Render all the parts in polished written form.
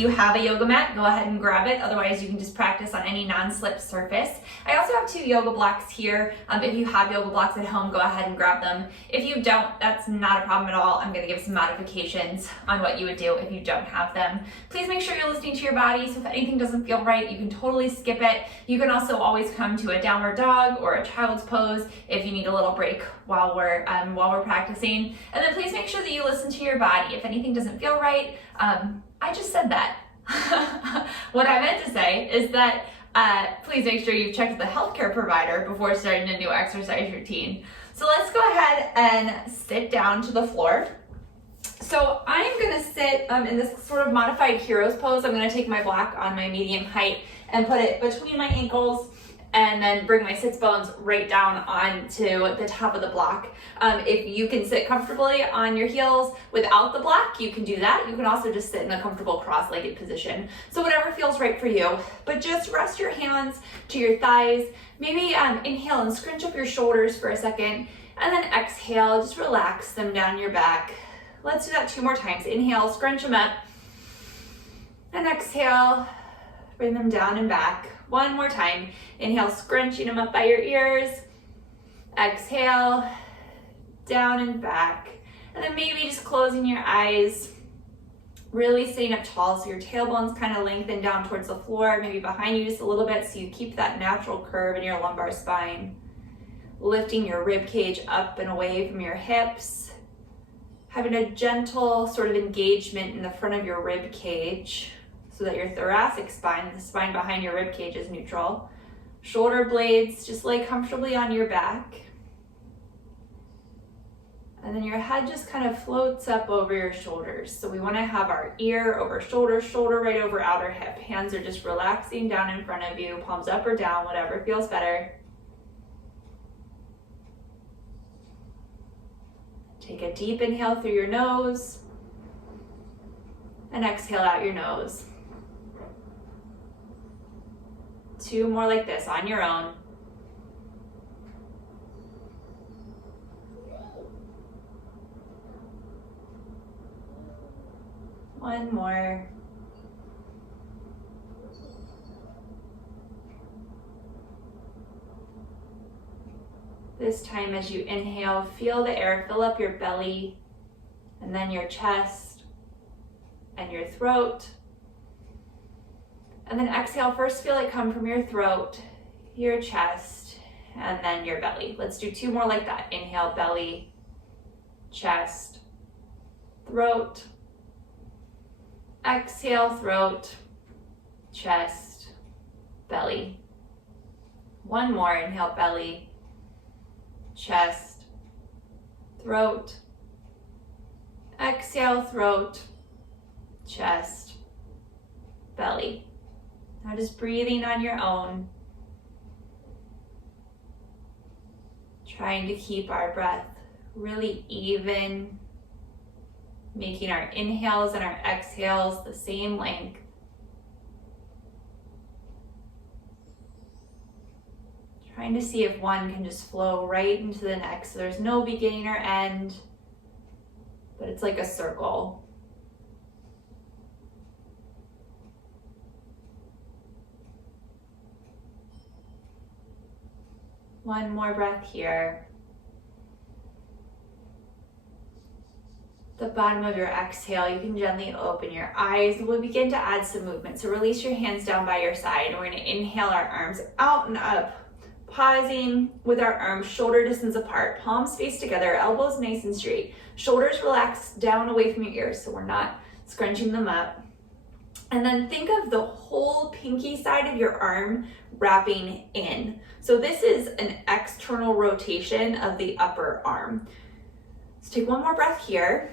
you have a yoga mat, go ahead and grab it. Otherwise, you can just practice on any non-slip surface. I also have 2 yoga blocks here. If you have yoga blocks at home, go ahead and grab them. If you don't, that's not a problem at all. I'm gonna give some modifications on what you would do if you don't have them. Please make sure you're listening to your body, so if anything doesn't feel right, you can totally skip it. You can also always come to a downward dog or a child's pose if you need a little break while we're practicing. And then please make sure that you listen to your body. If anything doesn't feel right, I just said that. What I meant to say is that please make sure you've checked with the healthcare provider before starting a new exercise routine. So let's go ahead and sit down to the floor. So I'm gonna sit in this sort of modified hero's pose. I'm gonna take my block on my medium height and put it between my ankles and then bring my sits bones right down onto the top of the block. If you can sit comfortably on your heels without the block, you can do that. You can also just sit in a comfortable cross-legged position. So whatever feels right for you, but just rest your hands to your thighs. Maybe inhale and scrunch up your shoulders for a second, and then exhale, just relax them down your back. Let's do that 2 more times. Inhale, scrunch them up, and exhale, bring them down and back. 1 more time. Inhale, scrunching them up by your ears. Exhale, down and back. And then maybe just closing your eyes, really sitting up tall so your tailbone's kind of lengthened down towards the floor, maybe behind you just a little bit so you keep that natural curve in your lumbar spine. Lifting your rib cage up and away from your hips. Having a gentle sort of engagement in the front of your rib cage, so that your thoracic spine, the spine behind your rib cage, is neutral. Shoulder blades just lay comfortably on your back. And then your head just kind of floats up over your shoulders. So we want to have our ear over shoulder, shoulder right over outer hip. Hands are just relaxing down in front of you, palms up or down, whatever feels better. Take a deep inhale through your nose and exhale out your nose. 2 more like this on your own. One more. This time as you inhale, feel the air fill up your belly and then your chest and your throat. And then exhale, first feel it come from your throat, your chest, and then your belly. Let's do 2 more like that. Inhale, belly, chest, throat. Exhale, throat, chest, belly. 1 more, inhale, belly, chest, throat. Exhale, throat, chest, belly. Now just breathing on your own. Trying to keep our breath really even, making our inhales and our exhales the same length. Trying to see if one can just flow right into the next. So there's no beginning or end, but it's like a circle. One more breath here. The bottom of your exhale, you can gently open your eyes. We'll begin to add some movement. So release your hands down by your side. And we're going to inhale our arms out and up. Pausing with our arms shoulder distance apart. Palms face together, elbows nice and straight. Shoulders relax down away from your ears so we're not scrunching them up. And then think of the whole pinky side of your arm wrapping in. So this is an external rotation of the upper arm. Let's take 1 more breath here.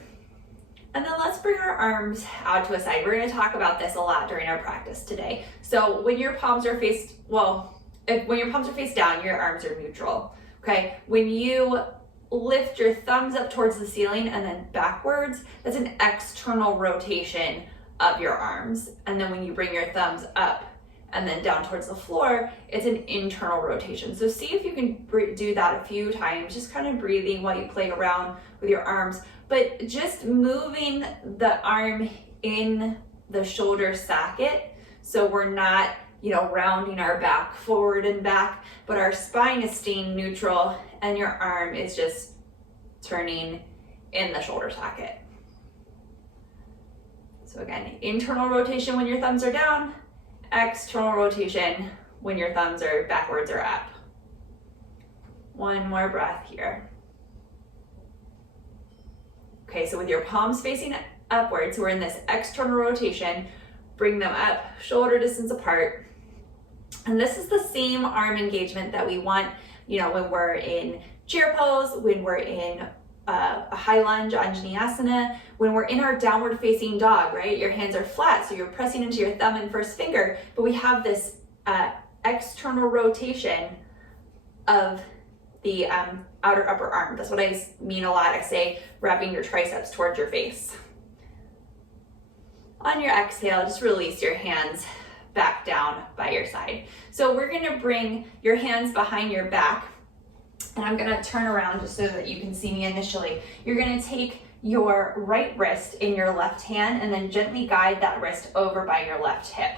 And then let's bring our arms out to a side. We're going to talk about this a lot during our practice today. So when your palms are faced, when your palms are face down, your arms are neutral. Okay? When you lift your thumbs up towards the ceiling and then backwards, that's an external rotation of your arms. And then when you bring your thumbs up and then down towards the floor, it's an internal rotation. So see if you can do that a few times, just kind of breathing while you play around with your arms, but just moving the arm in the shoulder socket. So we're not, rounding our back forward and back, but our spine is staying neutral and your arm is just turning in the shoulder socket. So again, internal rotation when your thumbs are down, external rotation when your thumbs are backwards or up. One more breath here. Okay, so with your palms facing upwards, we're in this external rotation. Bring them up, shoulder distance apart. And this is the same arm engagement that we want, when we're in chair pose, when we're in a high lunge, Anjaneyasana, when we're in our downward facing dog, right? Your hands are flat, so you're pressing into your thumb and first finger, but we have this external rotation of the outer upper arm. That's what I mean a lot. I say wrapping your triceps towards your face. On your exhale, just release your hands back down by your side. So we're gonna bring your hands behind your back, and I'm gonna turn around just so that you can see me initially. You're gonna take your right wrist in your left hand and then gently guide that wrist over by your left hip.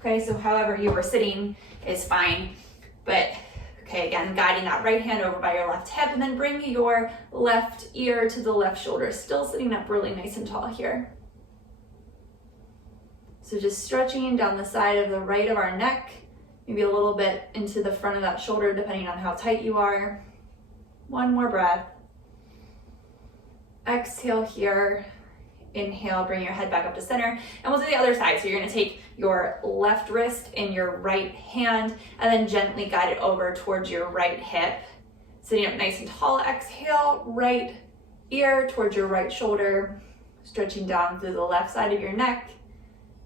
Okay, so however you were sitting is fine, but okay, again, guiding that right hand over by your left hip, and then bring your left ear to the left shoulder, still sitting up really nice and tall here. So just stretching down the side of the right of our neck, maybe a little bit into the front of that shoulder, depending on how tight you are. One more breath. Exhale here. Inhale, bring your head back up to center. And we'll do the other side. So you're gonna take your left wrist in your right hand and then gently guide it over towards your right hip. Sitting up nice and tall, exhale, right ear towards your right shoulder, stretching down through the left side of your neck,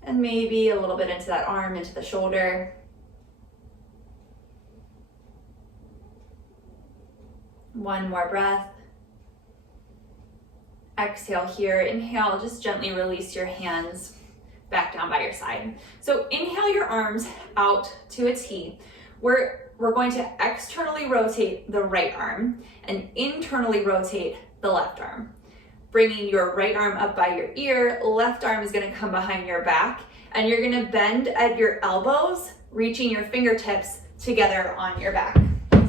and maybe a little bit into that arm, into the shoulder. One more breath. Exhale here. Inhale, just gently release your hands back down by your side. So inhale your arms out to a T. We're going to externally rotate the right arm and internally rotate the left arm. Bringing your right arm up by your ear, left arm is gonna come behind your back, and you're gonna bend at your elbows, reaching your fingertips together on your back.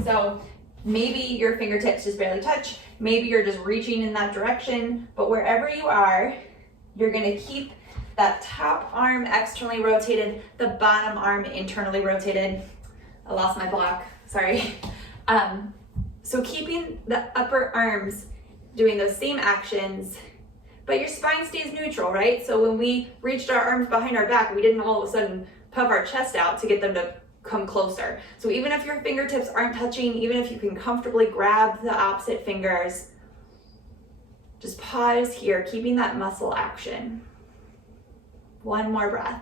So maybe your fingertips just barely touch, maybe you're just reaching in that direction, but wherever you are, you're gonna keep that top arm externally rotated, the bottom arm internally rotated. I lost my block, sorry. So keeping the upper arms doing those same actions, but your spine stays neutral, right? So when we reached our arms behind our back, we didn't all of a sudden puff our chest out to get them to come closer. So even if your fingertips aren't touching, even if you can comfortably grab the opposite fingers, just pause here, keeping that muscle action. One more breath.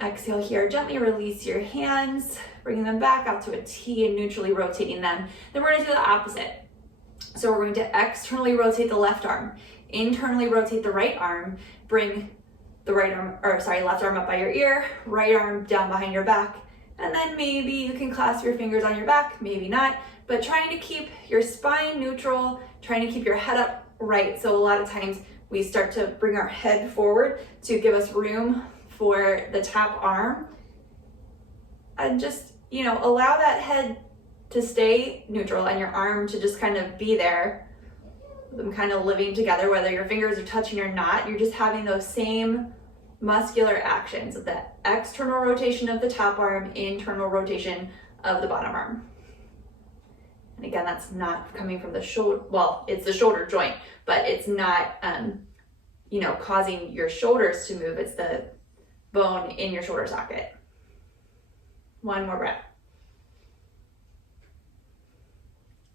Exhale here, gently release your hands, bringing them back out to a T and neutrally rotating them. Then we're gonna do the opposite. So we're going to externally rotate the left arm, internally rotate the right arm, bring the left arm up by your ear, right arm down behind your back, and then maybe you can clasp your fingers on your back, maybe not, but trying to keep your spine neutral, trying to keep your head up right. So a lot of times we start to bring our head forward to give us room for the top arm, and just, allow that head to stay neutral and your arm to just kind of be there, them kind of living together, whether your fingers are touching or not. You're just having those same muscular actions of the external rotation of the top arm, internal rotation of the bottom arm. And again, that's not coming from the shoulder, well, it's the shoulder joint, but it's not, causing your shoulders to move. It's the bone in your shoulder socket. One more breath.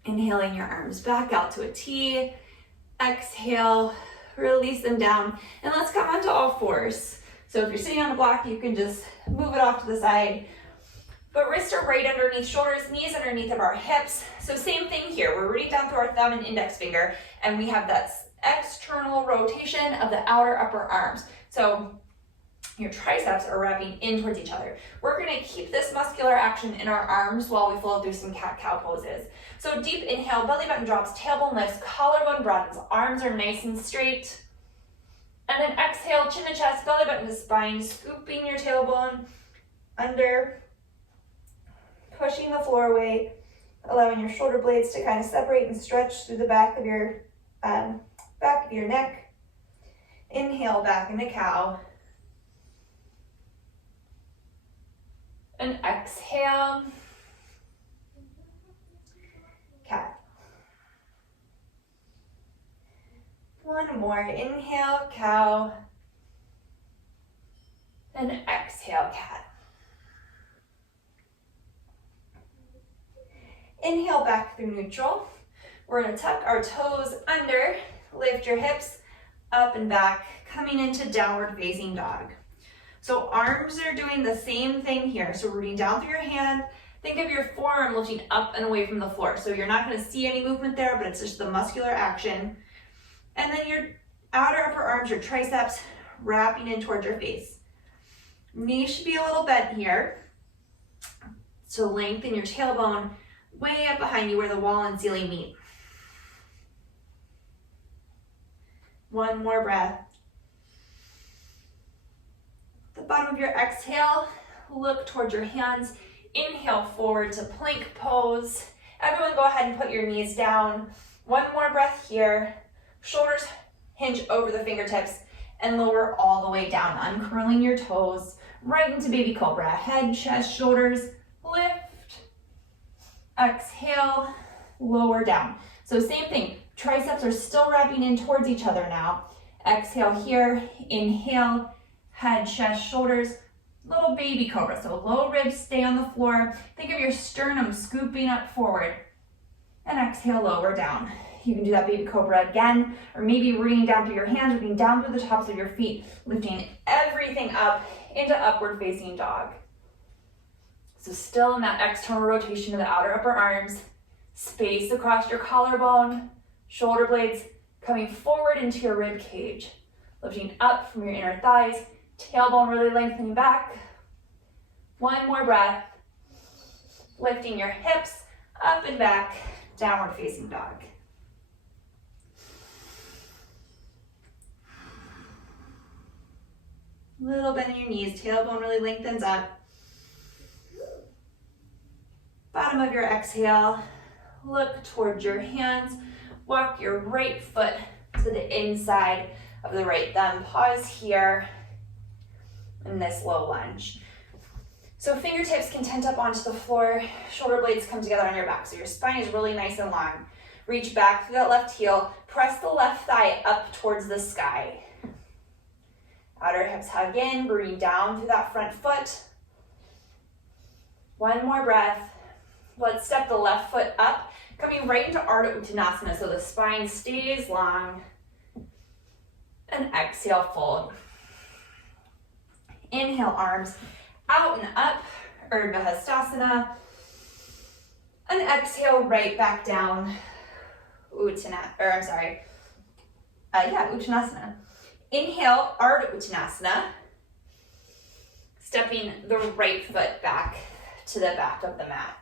Inhaling your arms back out to a T. Exhale, release them down, and let's come onto all fours. So if you're sitting on a block, you can just move it off to the side. But wrists are right underneath shoulders, knees underneath of our hips. So same thing here. We're reaching down through our thumb and index finger, and we have that external rotation of the outer upper arms. So your triceps are wrapping in towards each other. We're gonna keep this muscular action in our arms while we flow through some cat-cow poses. So deep inhale, belly button drops, tailbone lifts, collarbone broadens, arms are nice and straight. And then exhale, chin to chest, belly button to spine, scooping your tailbone under, pushing the floor away, allowing your shoulder blades to kind of separate and stretch through the back of your neck. Inhale, back into cow. And exhale, cat. One more, inhale, cow. And exhale, cat. Inhale back through neutral. We're gonna tuck our toes under, lift your hips up and back, coming into downward facing dog. So arms are doing the same thing here. So rooting down through your hand. Think of your forearm lifting up and away from the floor. So you're not gonna see any movement there, but it's just the muscular action. And then your outer upper arms, your triceps, wrapping in towards your face. Knees should be a little bent here. So lengthen your tailbone way up behind you where the wall and ceiling meet. One more breath. The bottom of your exhale, look towards your hands. Inhale forward to plank pose. Everyone go ahead and put your knees down. One more breath here. Shoulders hinge over the fingertips and lower all the way down, uncurling your toes right into baby cobra. Head, chest, shoulders, lift. Exhale, lower down. So same thing, triceps are still wrapping in towards each other now. Exhale here, inhale, head, chest, shoulders, little baby cobra. So low ribs stay on the floor. Think of your sternum scooping up forward. And exhale, lower down. You can do that baby cobra again, or maybe rooting down through your hands, rooting down through the tops of your feet, lifting everything up into upward facing dog. So still in that external rotation of the outer upper arms, space across your collarbone, shoulder blades coming forward into your rib cage, lifting up from your inner thighs, tailbone really lengthening back. One more breath, lifting your hips up and back, downward facing dog. Little bend in your knees, tailbone really lengthens up. Bottom of your exhale, look towards your hands. Walk your right foot to the inside of the right thumb. Pause here in this low lunge. So fingertips can tent up onto the floor. Shoulder blades come together on your back. So your spine is really nice and long. Reach back through that left heel. Press the left thigh up towards the sky. Outer hips hug in, rooting down through that front foot. One more breath. Let's step the left foot up, coming right into Ardha Uttanasana, so the spine stays long. And exhale, fold. Inhale, arms out and up, Urdhva Hastasana. And exhale, right back down, Uttanasana. Inhale, Ardha Uttanasana. Stepping the right foot back to the back of the mat.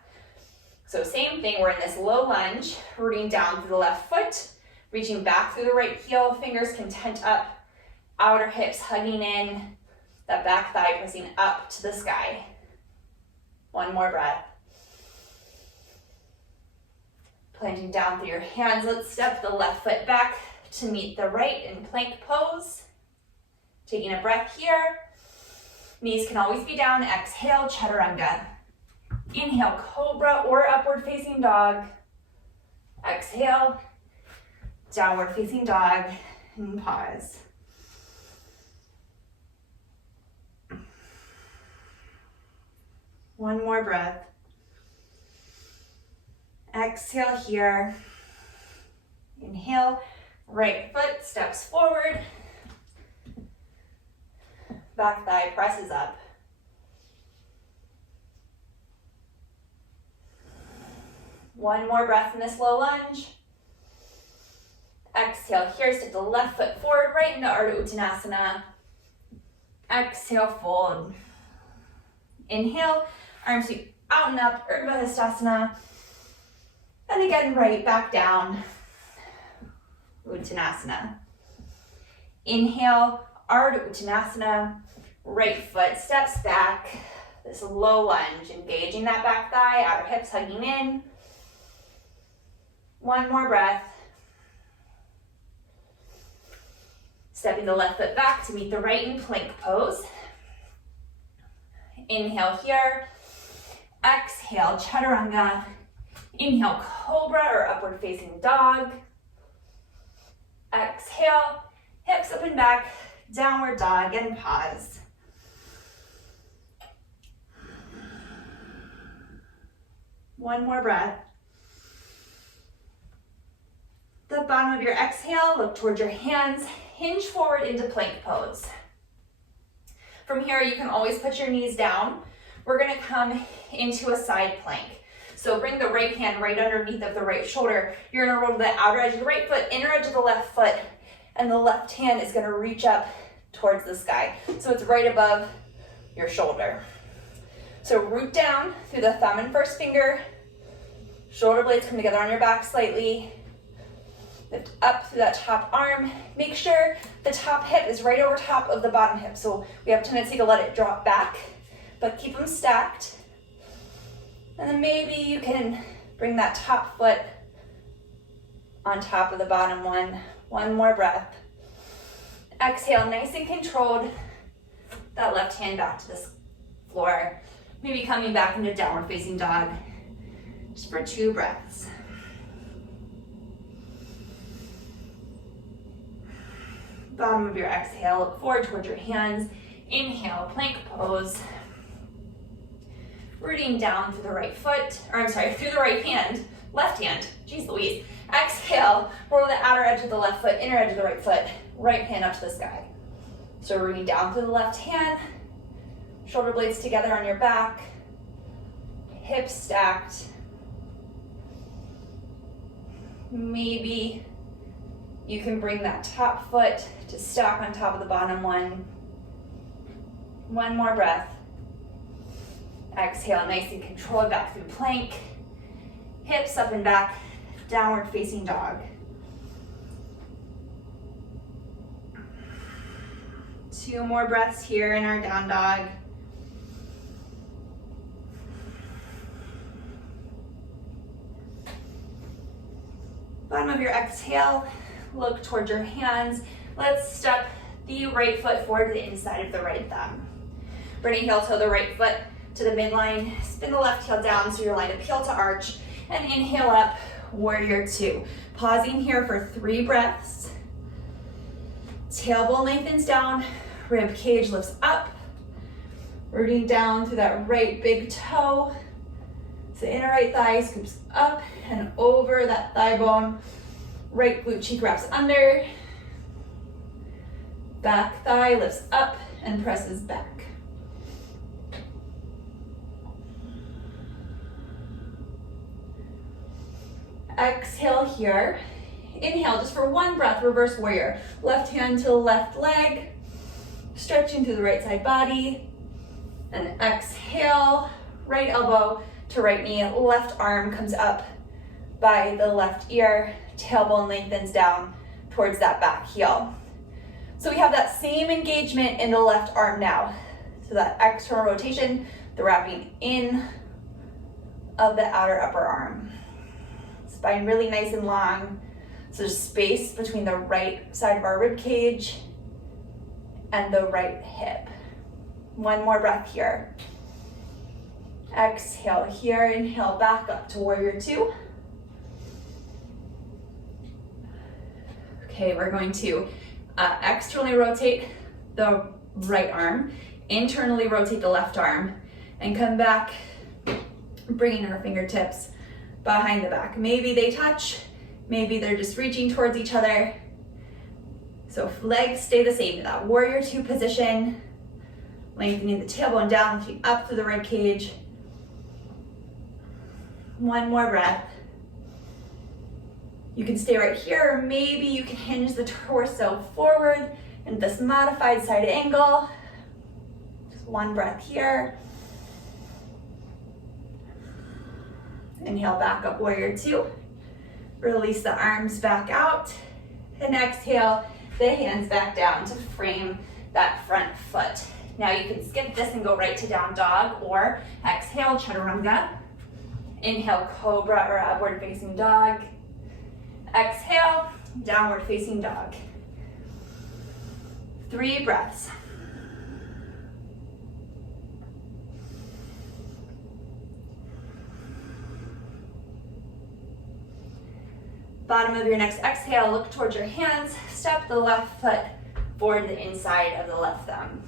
So same thing, we're in this low lunge, rooting down through the left foot, reaching back through the right heel, fingers can tent up, outer hips hugging in, that back thigh pressing up to the sky. One more breath. Planting down through your hands, let's step the left foot back to meet the right in plank pose. Taking a breath here. Knees can always be down. Exhale, chaturanga. Inhale, cobra or upward facing dog. Exhale, downward facing dog, and pause. One more breath. Exhale here. Inhale, right foot steps forward. Back thigh presses up. One more breath in this low lunge. Exhale here, step the left foot forward, right into Ardha Uttanasana. Exhale, fold. Inhale, arms sweep out and up, Urdhva Hastasana. And again, right back down, Uttanasana. Inhale, Ardha Uttanasana. Right foot steps back. This low lunge, engaging that back thigh, outer hips hugging in. One more breath. Stepping the left foot back to meet the right in plank pose. Inhale here. Exhale, chaturanga. Inhale, cobra or upward facing dog. Exhale, hips up and back, downward dog, and pause. One more breath. The bottom of your exhale, look towards your hands, hinge forward into plank pose. From here, you can always put your knees down. We're gonna come into a side plank. So bring the right hand right underneath of the right shoulder. You're gonna roll to the outer edge of the right foot, inner edge of the left foot, and the left hand is gonna reach up towards the sky. So it's right above your shoulder. So root down through the thumb and first finger. Shoulder blades come together on your back slightly. Lift up through that top arm. Make sure the top hip is right over top of the bottom hip. So we have a tendency to let it drop back, but keep them stacked. And then maybe you can bring that top foot on top of the bottom one. One more breath. Exhale, nice and controlled. That left hand back to the floor. Maybe coming back into downward facing dog. Just for 2 breaths. Bottom of your exhale, look forward towards your hands. Inhale, plank pose. Rooting down through the right foot, through the right hand, left hand, geez Louise. Exhale, roll the outer edge of the left foot, inner edge of the right foot, right hand up to the sky. So rooting down through the left hand, shoulder blades together on your back, hips stacked. Maybe you can bring that top foot to stack on top of the bottom one. One more breath. Exhale, nice and controlled back through plank. Hips up and back, downward facing dog. 2 more breaths here in our down dog. Bottom of your exhale, look towards your hands. Let's step the right foot forward to the inside of the right thumb. Bring heel toe the right foot to the midline. Spin the left heel down so you're lined up heel to arch. And inhale up, warrior 2. Pausing here for 3 breaths. Tailbone lengthens down, rib cage lifts up. Rooting down through that right big toe. So inner right thigh scoops up and over that thigh bone. Right glute cheek wraps under. Back thigh lifts up and presses back. Exhale here. Inhale, just for 1 breath, reverse warrior. Left hand to the left leg, stretching through the right side body. And exhale, right elbow to right knee, left arm comes up by the left ear, tailbone lengthens down towards that back heel. So we have that same engagement in the left arm now. So that external rotation, the wrapping in of the outer upper arm. Spine really nice and long. So there's space between the right side of our rib cage and the right hip. 1 more breath here. Exhale here, inhale back up to warrior 2. Okay, we're going to externally rotate the right arm, internally rotate the left arm, and come back, bringing our fingertips behind the back. Maybe they touch, maybe they're just reaching towards each other. So legs stay the same in that warrior 2 position, lengthening the tailbone down, lifting up through the rib cage. 1 more breath. You can stay right here, or maybe you can hinge the torso forward in this modified side angle. Just 1 breath here. Inhale back up, warrior 2. Release the arms back out. And exhale, the hands back down to frame that front foot. Now you can skip this and go right to down dog, or exhale, chaturanga. Inhale, cobra or upward facing dog. Exhale, downward facing dog. 3 breaths. Bottom of your next exhale, look towards your hands, step the left foot forward the inside of the left thumb.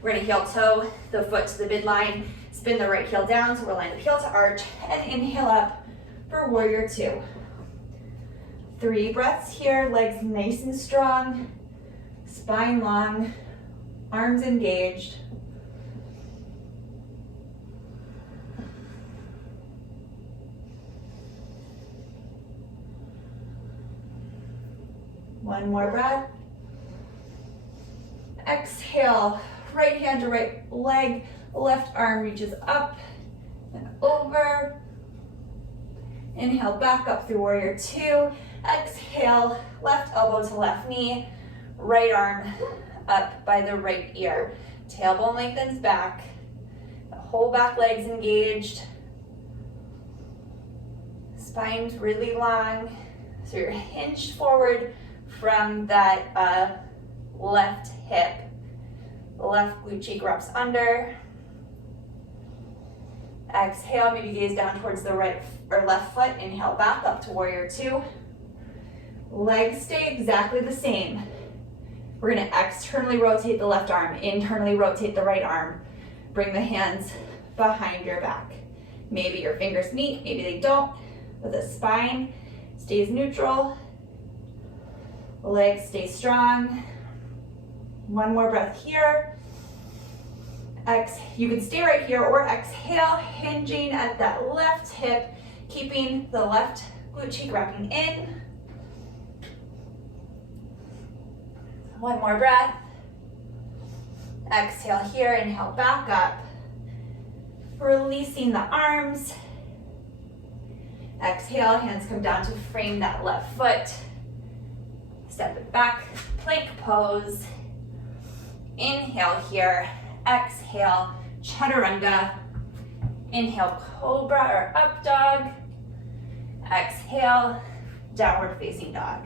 We're gonna heel toe the foot to the midline, spin the right heel down, so we're line the heel to arch, and inhale up for warrior 2. 3 breaths here, legs nice and strong, spine long, arms engaged. One more breath. Exhale, right hand to right leg, left arm reaches up and over. Inhale, back up through warrior 2. Exhale, left elbow to left knee, right arm up by the right ear. Tailbone lengthens back, the whole back leg's engaged. Spine's really long, so you're hinged forward from that left hip. The left glute cheek wraps under. Exhale, maybe gaze down towards the right or left foot. Inhale, back up to warrior 2. Legs stay exactly the same. We're gonna externally rotate the left arm, internally rotate the right arm. Bring the hands behind your back. Maybe your fingers meet, maybe they don't, but the spine stays neutral. Legs stay strong. One more breath here. You can stay right here or exhale, hinging at that left hip, keeping the left glute cheek wrapping in. One more breath. Exhale here, inhale back up. Releasing the arms. Exhale, hands come down to frame that left foot. Step it back, plank pose. Inhale here, exhale, chaturanga. Inhale, cobra or up dog. Exhale, downward facing dog.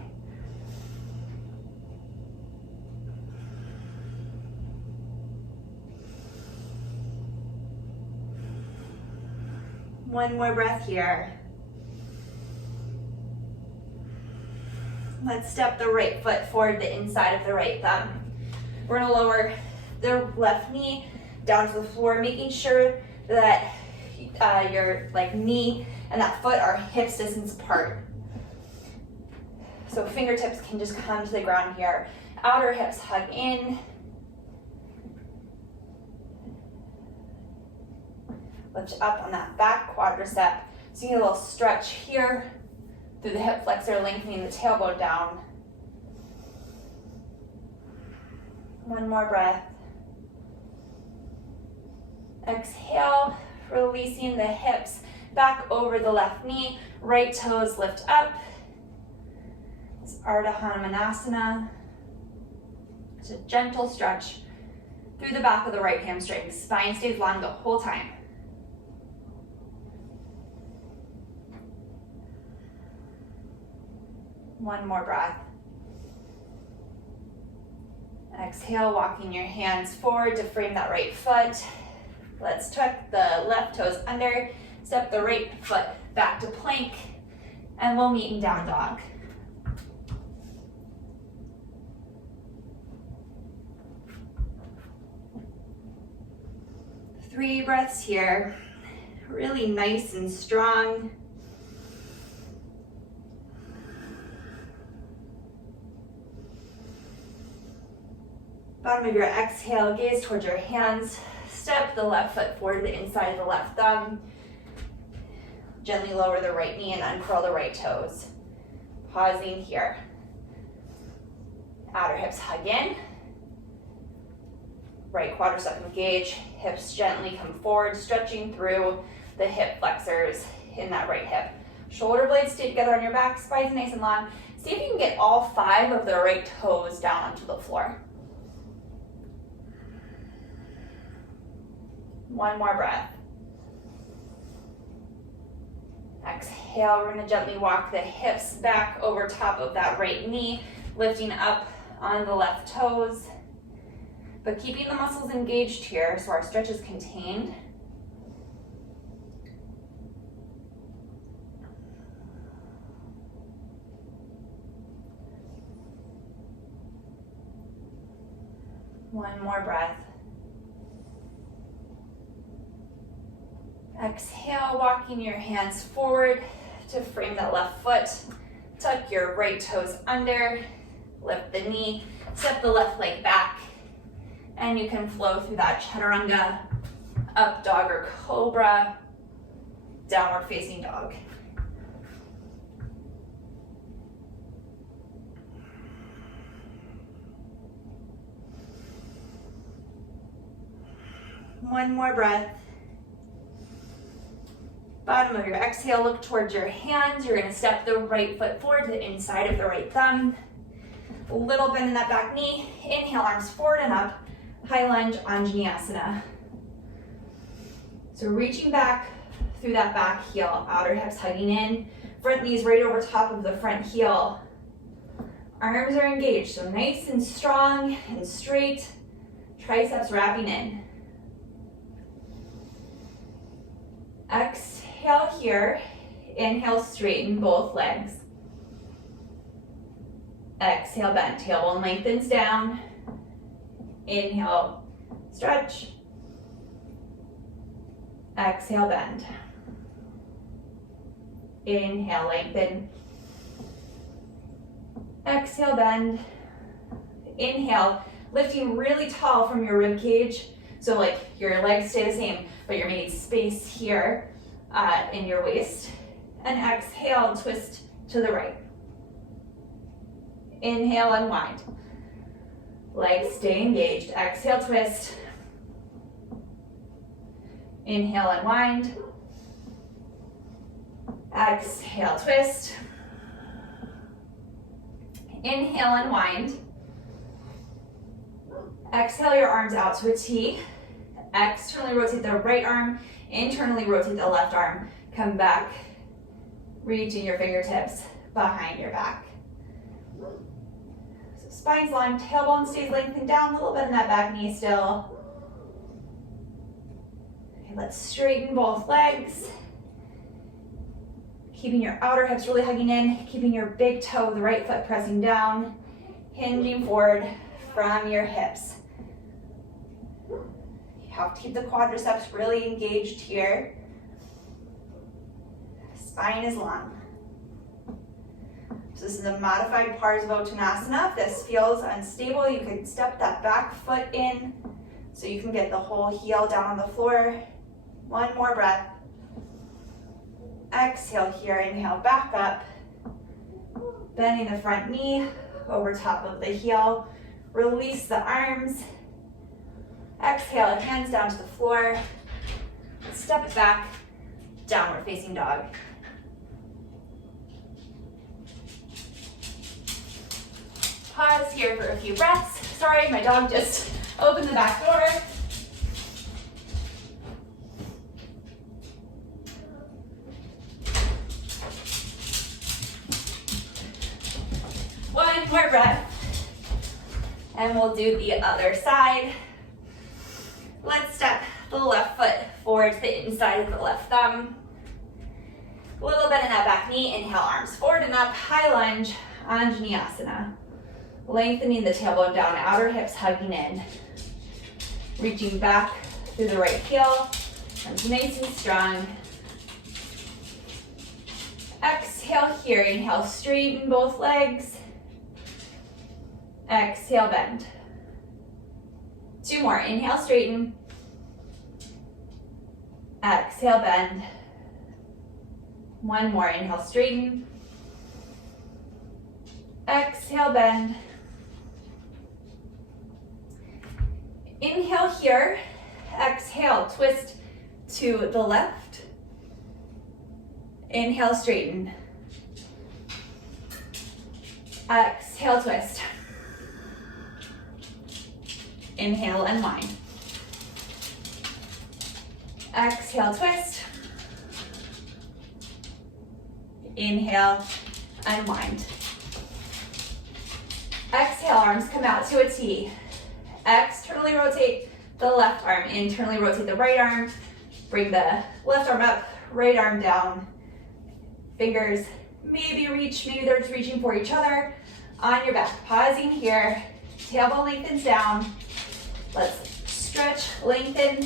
One more breath here. Let's step the right foot forward the inside of the right thumb. We're gonna lower the left knee down to the floor, making sure that your knee and that foot are hips distance apart. So fingertips can just come to the ground here. Outer hips hug in. Lift up on that back quadricep. So you get a little stretch here through the hip flexor, lengthening the tailbone down. One more breath. Exhale, releasing the hips back over the left knee. Right toes lift up. It's Ardha Hanumanasana. It's a gentle stretch through the back of the right hamstring. Spine stays long the whole time. One more breath. Exhale, walking your hands forward to frame that right foot. Let's tuck the left toes under, step the right foot back to plank, and we'll meet in down dog. Three breaths here, really nice and strong. Bottom of your exhale, gaze towards your hands. Step the left foot forward to the inside of the left thumb. Gently lower the right knee and uncurl the right toes. Pausing here. Outer hips hug in. Right quadricep engage. Hips gently come forward, stretching through the hip flexors in that right hip. Shoulder blades stay together on your back. Spine's nice and long. See if you can get all 5 of the right toes down onto the floor. One more breath. Exhale, we're gonna gently walk the hips back over top of that right knee, lifting up on the left toes, but keeping the muscles engaged here so our stretch is contained. One more breath. Exhale, walking your hands forward to frame that left foot. Tuck your right toes under, lift the knee, step the left leg back, and you can flow through that chaturanga, up dog or cobra, downward facing dog. One more breath. Bottom of your exhale, look towards your hands. You're gonna step the right foot forward to the inside of the right thumb. A little bend in that back knee. Inhale, arms forward and up. High lunge, Anjaneyasana. So reaching back through that back heel, outer hips hugging in. Front knees right over top of the front heel. Arms are engaged, so nice and strong and straight. Triceps wrapping in. Exhale here, inhale, straighten both legs. Exhale, bend, tailbone lengthens down. Inhale, stretch. Exhale, bend. Inhale, lengthen. Exhale, bend. Inhale, lifting really tall from your rib cage. So like your legs stay the same, but you're making space here in your waist. And exhale, twist to the right. Inhale, unwind. Legs stay engaged. Exhale, twist. Inhale, unwind. Exhale, twist. Inhale, unwind. Exhale your arms out to a T. Externally rotate the right arm, internally rotate the left arm. Come back, reaching your fingertips behind your back. So spine's long, tailbone stays lengthened down, a little bit in that back knee still. Okay, let's straighten both legs. Keeping your outer hips really hugging in, keeping your big toe, the right foot pressing down, hinging forward from your hips. You have to keep the quadriceps really engaged here. Spine is long. So this is a modified Parsvottanasana. If this feels unstable, you can step that back foot in so you can get the whole heel down on the floor. One more breath. Exhale here, inhale back up. Bending the front knee over top of the heel. Release the arms. Exhale, hands down to the floor. Step it back, downward facing dog. Pause here for a few breaths. Sorry, my dog just opened the back door. One more breath. And we'll do the other side. Let's step the left foot forward to the inside of the left thumb. A little bit in that back knee. Inhale, arms forward and up. High lunge, Anjaneyasana. Lengthening the tailbone down, outer hips hugging in. Reaching back through the right heel. Arms nice and strong. Exhale here. Inhale, straighten both legs. Exhale, bend. Two more. Inhale, straighten. Exhale, bend. One more. Inhale, straighten. Exhale, bend. Inhale here. Exhale, twist to the left. Inhale, straighten. Exhale, twist. Inhale, unwind. Exhale, twist. Inhale, unwind. Exhale, arms come out to a T. Externally rotate the left arm. Internally rotate the right arm. Bring the left arm up, right arm down. Fingers maybe reach, maybe they're just reaching for each other. On your back, pausing here. Tailbone lengthens down. Let's stretch, lengthen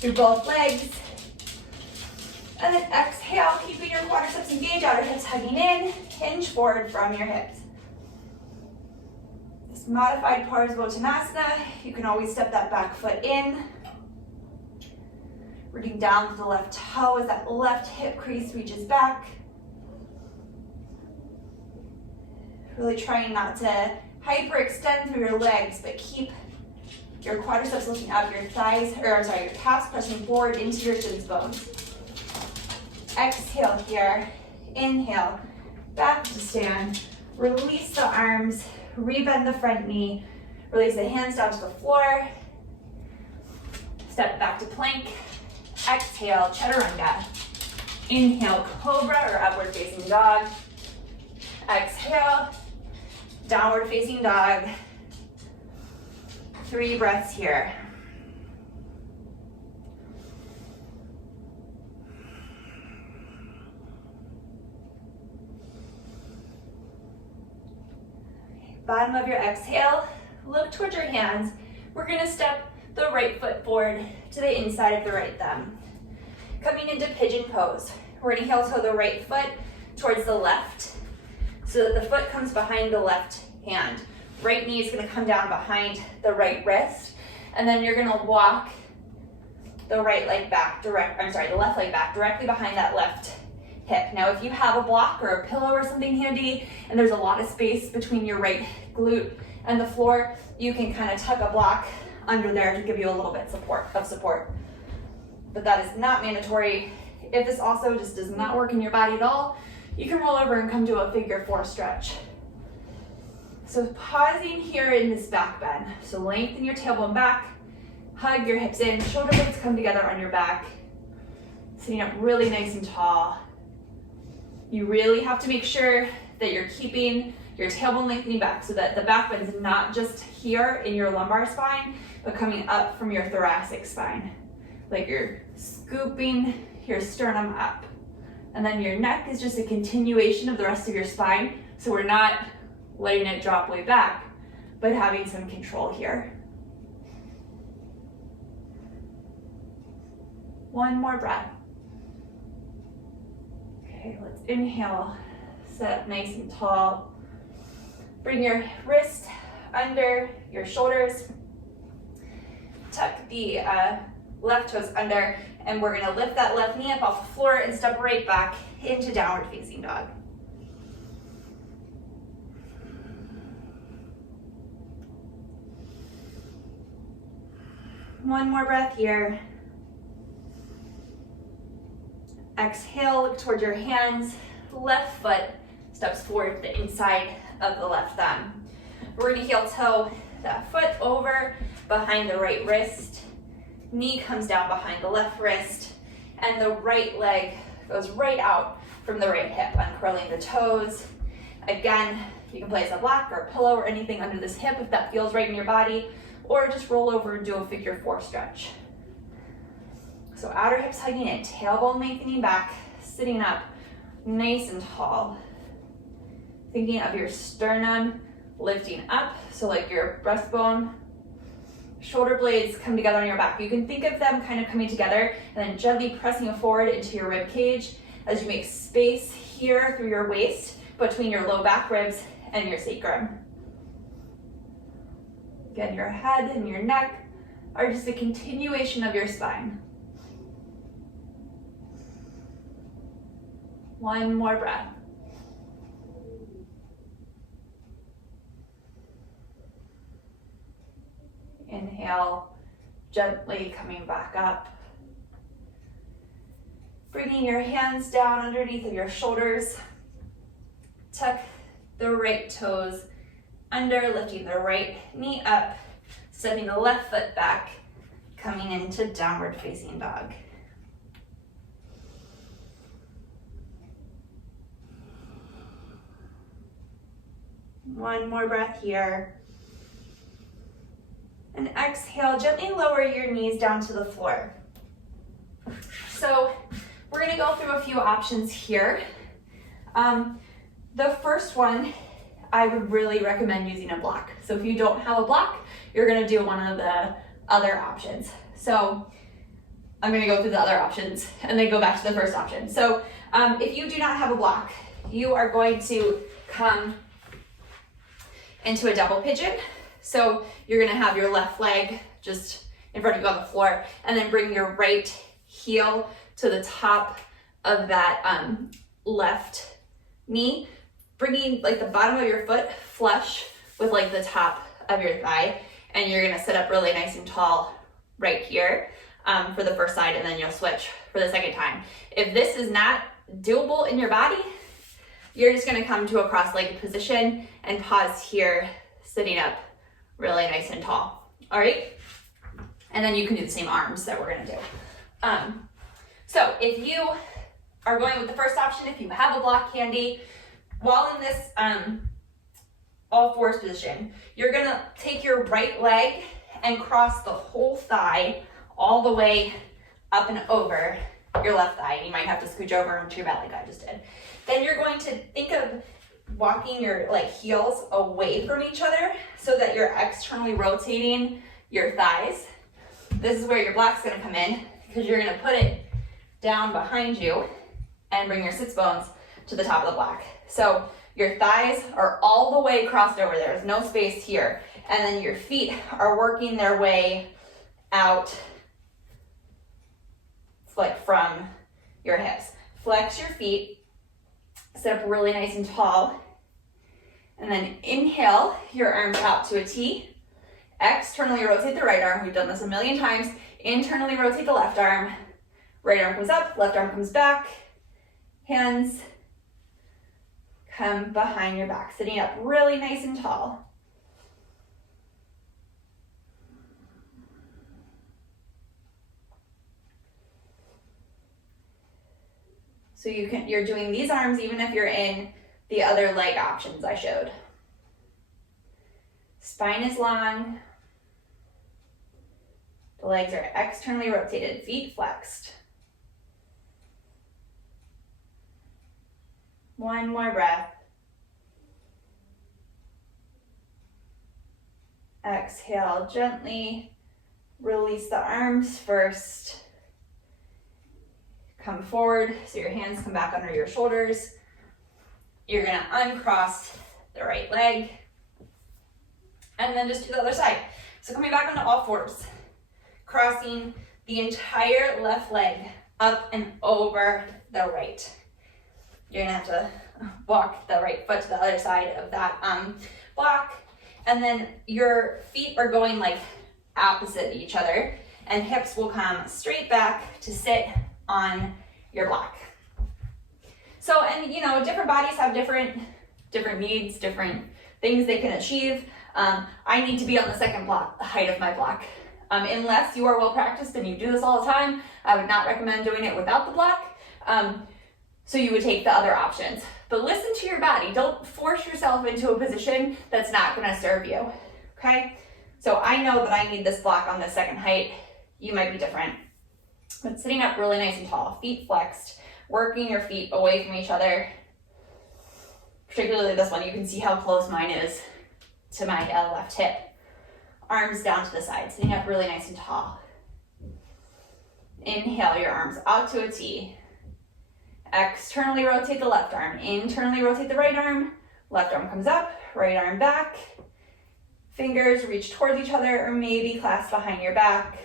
through both legs. And then exhale, keeping your quadriceps engaged, outer hips hugging in, hinge forward from your hips. This modified Parsvottanasana, you can always step that back foot in. Rooting down to the left toe as that left hip crease reaches back. Really trying not to hyperextend through your legs, but keep your quadriceps lifting up, your thighs, or I'm sorry, your calves pressing forward into your shins bones. Exhale here, inhale, back to stand. Release the arms, rebend the front knee, release the hands down to the floor. Step back to plank. Exhale, chaturanga. Inhale, cobra or upward facing dog. Exhale, downward facing dog. 3 breaths here. Bottom of your exhale, look towards your hands. We're gonna step the right foot forward to the inside of the right thumb. Coming into pigeon pose. We're gonna heel toe the right foot towards the left so that the foot comes behind the left hand. Right knee is gonna come down behind the right wrist, and then you're gonna walk the right leg back, the left leg back directly behind that left hip. Now, if you have a block or a pillow or something handy, and there's a lot of space between your right glute and the floor, you can kind of tuck a block under there to give you a little bit of support. But that is not mandatory. If this also just does not work in your body at all, you can roll over and come to a figure 4 stretch. So pausing here in this back bend. So lengthen your tailbone back, hug your hips in, shoulder blades come together on your back, sitting up really nice and tall. You really have to make sure that you're keeping your tailbone lengthening back so that the back bend is not just here in your lumbar spine, but coming up from your thoracic spine. Like you're scooping your sternum up. And then your neck is just a continuation of the rest of your spine. So we're not letting it drop way back, but having some control here. One more breath. Okay, let's inhale, sit up nice and tall. Bring your wrist under your shoulders. Tuck the left toes under, and we're gonna lift that left knee up off the floor and step right back into downward facing dog. One more breath here. Exhale, look towards your hands. Left foot steps forward to the inside of the left thumb. We're gonna heel toe that foot over behind the right wrist. Knee comes down behind the left wrist, and the right leg goes right out from the right hip, uncurling the toes. Again, you can place a block or a pillow or anything under this hip if that feels right in your body, or just roll over and do a figure 4 stretch. So outer hips hugging in, tailbone lengthening back, sitting up nice and tall. Thinking of your sternum lifting up, so like your breastbone, shoulder blades come together on your back. You can think of them kind of coming together and then gently pressing forward into your rib cage as you make space here through your waist between your low back ribs and your sacrum. Again, your head and your neck are just a continuation of your spine. One more breath. Inhale, gently coming back up. Bringing your hands down underneath of your shoulders. Tuck the right toes under, lifting the right knee up, stepping the left foot back, coming into downward facing dog. One more breath here. And exhale, gently lower your knees down to the floor. So we're gonna go through a few options here. The first one, I would really recommend using a block. So if you don't have a block, you're gonna do one of the other options. So I'm gonna go through the other options and then go back to the first option. So if you do not have a block, you are going to come into a double pigeon. So you're gonna have your left leg just in front of you on the floor, and then bring your right heel to the top of that left knee, bringing like the bottom of your foot flush with like the top of your thigh, and you're gonna sit up really nice and tall right here for the first side, and then you'll switch for the second time. If this is not doable in your body, you're just gonna come to a cross-legged position and pause here, sitting up really nice and tall, all right? And then you can do the same arms that we're gonna do. So if you are going with the first option, if you have a block handy, while in this all fours position, you're gonna take your right leg and cross the whole thigh all the way up and over your left thigh. You might have to scooch over onto your belly, like I just did. Then you're going to think of walking your heels away from each other so that you're externally rotating your thighs. This is where your block's gonna come in, because you're gonna put it down behind you and bring your sits bones to the top of the block. So your thighs are all the way crossed over. There's no space here. And then your feet are working their way out like from your hips. Flex your feet, sit up really nice and tall, and then inhale your arms out to a T. Externally rotate the right arm. We've done this a million times. Internally rotate the left arm. Right arm comes up, left arm comes back. Hands come behind your back, sitting up really nice and tall. So you're doing these arms even if you're in the other leg options I showed. Spine is long. The legs are externally rotated, feet flexed. One more breath. Exhale, gently release the arms first. Come forward so your hands come back under your shoulders. You're gonna uncross the right leg and then just do the other side. So coming back onto all fours, crossing the entire left leg up and over the right. You're gonna have to walk the right foot to the other side of that block, and then your feet are going like opposite each other, and hips will come straight back to sit on your block. So, and different bodies have different needs, different things they can achieve. I need to be on the second block, the height of my block. Unless you are well practiced and you do this all the time, I would not recommend doing it without the block. So you would take the other options. But listen to your body. Don't force yourself into a position that's not gonna serve you, okay? So I know that I need this block on the second height. You might be different. But sitting up really nice and tall, feet flexed, working your feet away from each other. Particularly this one, you can see how close mine is to my left hip. Arms down to the side, sitting up really nice and tall. Inhale your arms out to a T. Externally rotate the left arm, internally rotate the right arm. Left arm comes up, right arm back. Fingers reach towards each other or maybe clasp behind your back.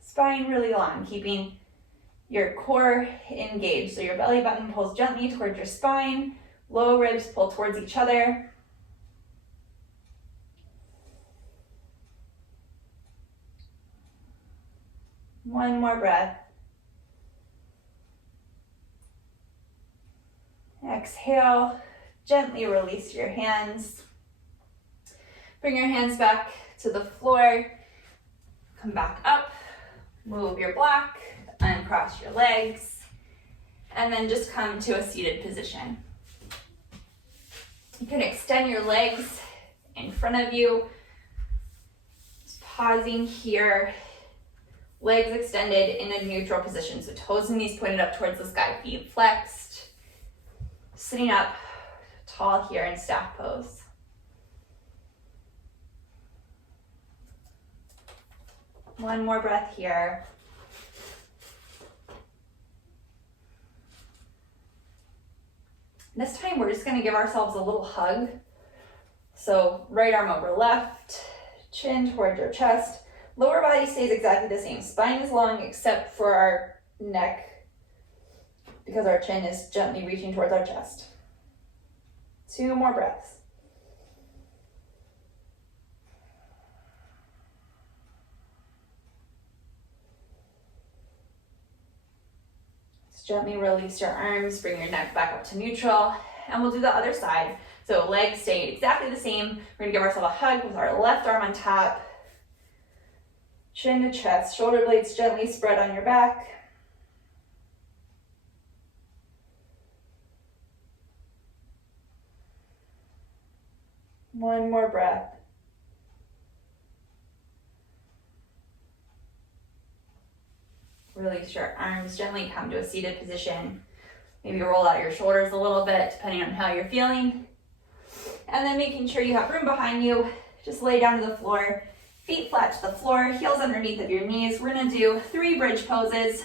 Spine really long, keeping your core engaged. So your belly button pulls gently towards your spine. Low ribs pull towards each other. One more breath. Exhale, gently release your hands. Bring your hands back to the floor. Come back up, move your block, uncross your legs, and then just come to a seated position. You can extend your legs in front of you. Just pausing here. Legs extended in a neutral position. So toes and knees pointed up towards the sky, feet flexed. Sitting up tall here in staff pose. One more breath here. This time we're just gonna give ourselves a little hug. So right arm over left, chin towards your chest. Lower body stays exactly the same. Spine is long except for our neck because our chin is gently reaching towards our chest. 2 more breaths. Gently release your arms, bring your neck back up to neutral, and we'll do the other side. So legs stay exactly the same. We're gonna give ourselves a hug with our left arm on top, chin to chest, shoulder blades gently spread on your back. One more breath. Release your arms, gently come to a seated position. Maybe roll out your shoulders a little bit, depending on how you're feeling. And then making sure you have room behind you, just lay down to the floor, feet flat to the floor, heels underneath of your knees. We're gonna do 3 bridge poses.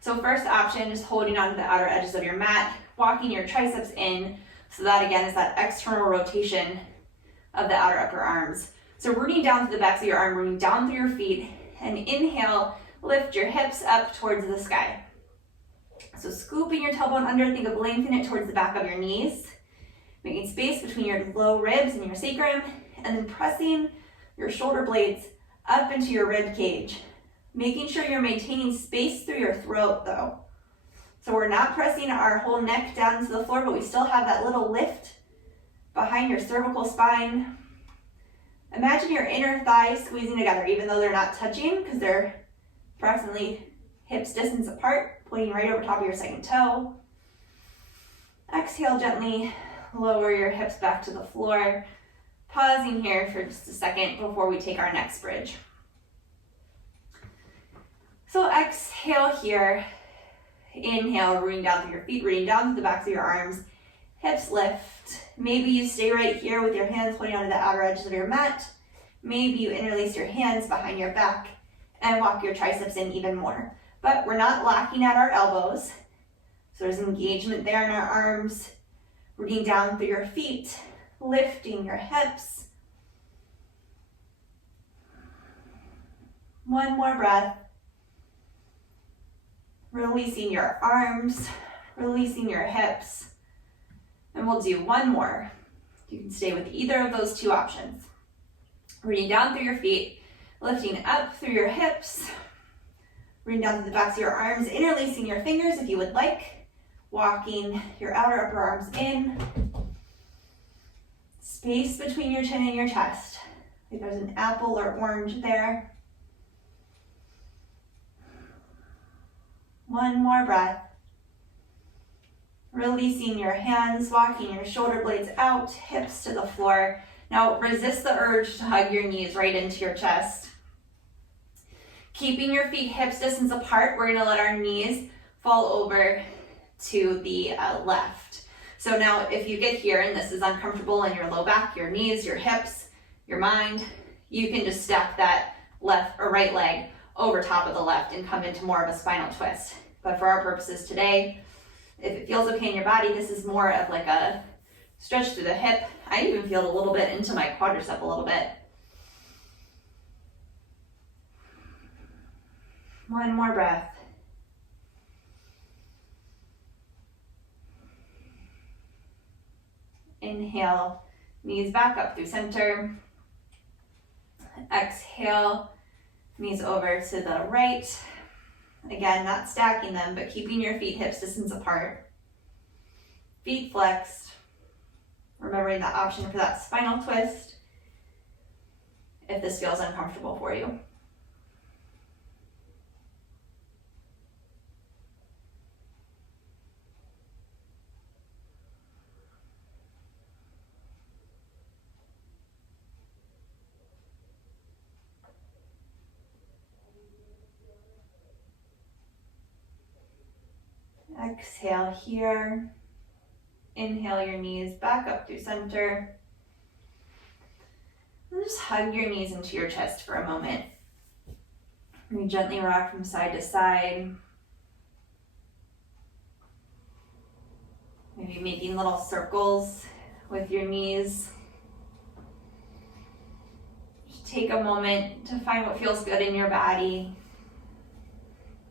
So first option, just holding onto the outer edges of your mat, walking your triceps in. So that again is that external rotation of the outer upper arms. So rooting down through the backs of your arm, rooting down through your feet, and inhale, lift your hips up towards the sky. So scooping your tailbone under, think of lengthening it towards the back of your knees, making space between your low ribs and your sacrum, and then pressing your shoulder blades up into your rib cage, making sure you're maintaining space through your throat though. So we're not pressing our whole neck down to the floor, but we still have that little lift behind your cervical spine. Imagine your inner thighs squeezing together, even though they're not touching, because they're approximately hips distance apart, pointing right over top of your second toe. Exhale, gently lower your hips back to the floor. Pausing here for just a second before we take our next bridge. So exhale here. Inhale, rooting down through your feet, rooting down through the backs of your arms. Hips lift. Maybe you stay right here with your hands pointing onto the outer edges of your mat. Maybe you interlace your hands behind your back and walk your triceps in even more. But we're not locking at our elbows. So there's engagement there in our arms. Rooting down through your feet, lifting your hips. One more breath. Releasing your arms, releasing your hips. And we'll do one more. You can stay with either of those 2 options. Rooting down through your feet, lifting up through your hips, rooting down through the backs of your arms, interlacing your fingers if you would like, walking your outer upper arms in, space between your chin and your chest. If there's an apple or orange there. One more breath. Releasing your hands, walking your shoulder blades out, hips to the floor. Now resist the urge to hug your knees right into your chest. Keeping your feet hips distance apart, we're gonna let our knees fall over to the left. So now if you get here and this is uncomfortable in your low back, your knees, your hips, your mind, you can just stack that left or right leg over top of the left and come into more of a spinal twist. But for our purposes today, if it feels okay in your body, this is more of like a stretch through the hip. I even feel it a little bit into my quadricep a little bit. One more breath. Inhale, knees back up through center. Exhale, knees over to the right. Again, not stacking them, but keeping your feet hips distance apart. feet flexed. Remembering the option for that spinal twist if this feels uncomfortable for you. Exhale here. Inhale your knees back up through center. And just hug your knees into your chest for a moment. And gently rock from side to side. Maybe making little circles with your knees. Just take a moment to find what feels good in your body.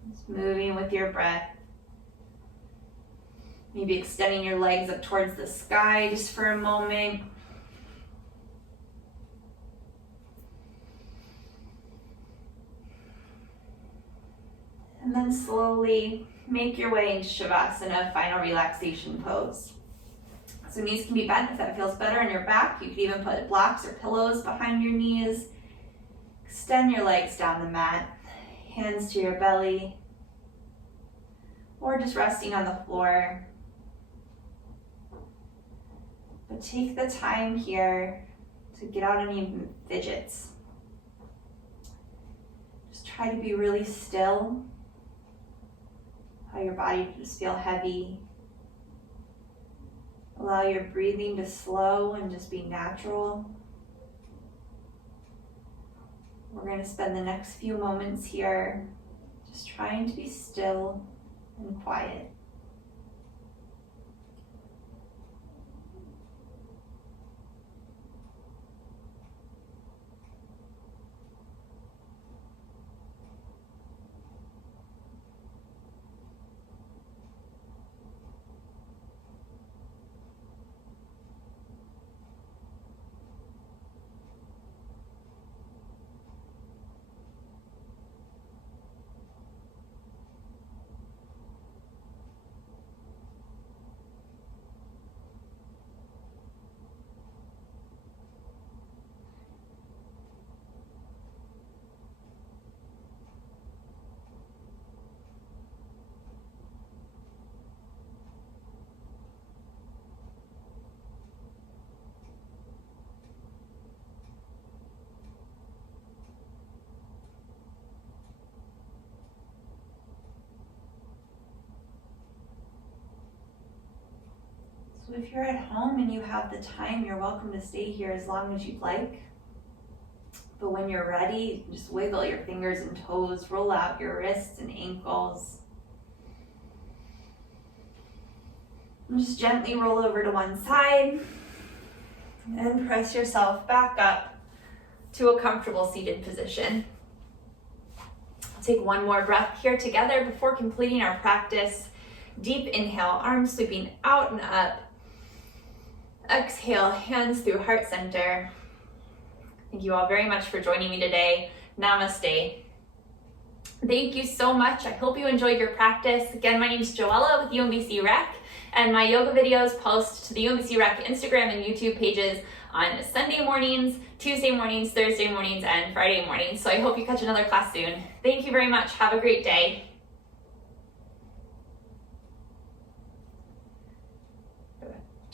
Just moving with your breath. Maybe extending your legs up towards the sky just for a moment. And then slowly make your way into Shavasana, final relaxation pose. So knees can be bent if that feels better on your back. You can even put blocks or pillows behind your knees. Extend your legs down the mat, hands to your belly, or just resting on the floor. But take the time here to get out any fidgets. Just try to be really still. Allow your body to just feel heavy. Allow your breathing to slow and just be natural. We're going to spend the next few moments here just trying to be still and quiet. So if you're at home and you have the time, you're welcome to stay here as long as you'd like. But when you're ready, just wiggle your fingers and toes, roll out your wrists and ankles. And just gently roll over to one side and press yourself back up to a comfortable seated position. I'll take one more breath here together before completing our practice. Deep inhale, arms sweeping out and up. Exhale, hands through heart center. Thank you all very much for joining me today. Namaste. Thank you so much. I hope you enjoyed your practice. Again, my name is Joella with UMBC Rec, and my yoga videos post to the UMBC Rec Instagram and YouTube pages on Sunday mornings, Tuesday mornings, Thursday mornings, and Friday mornings. So I hope you catch another class soon. Thank you very much. Have a great day.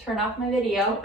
Turn off my video.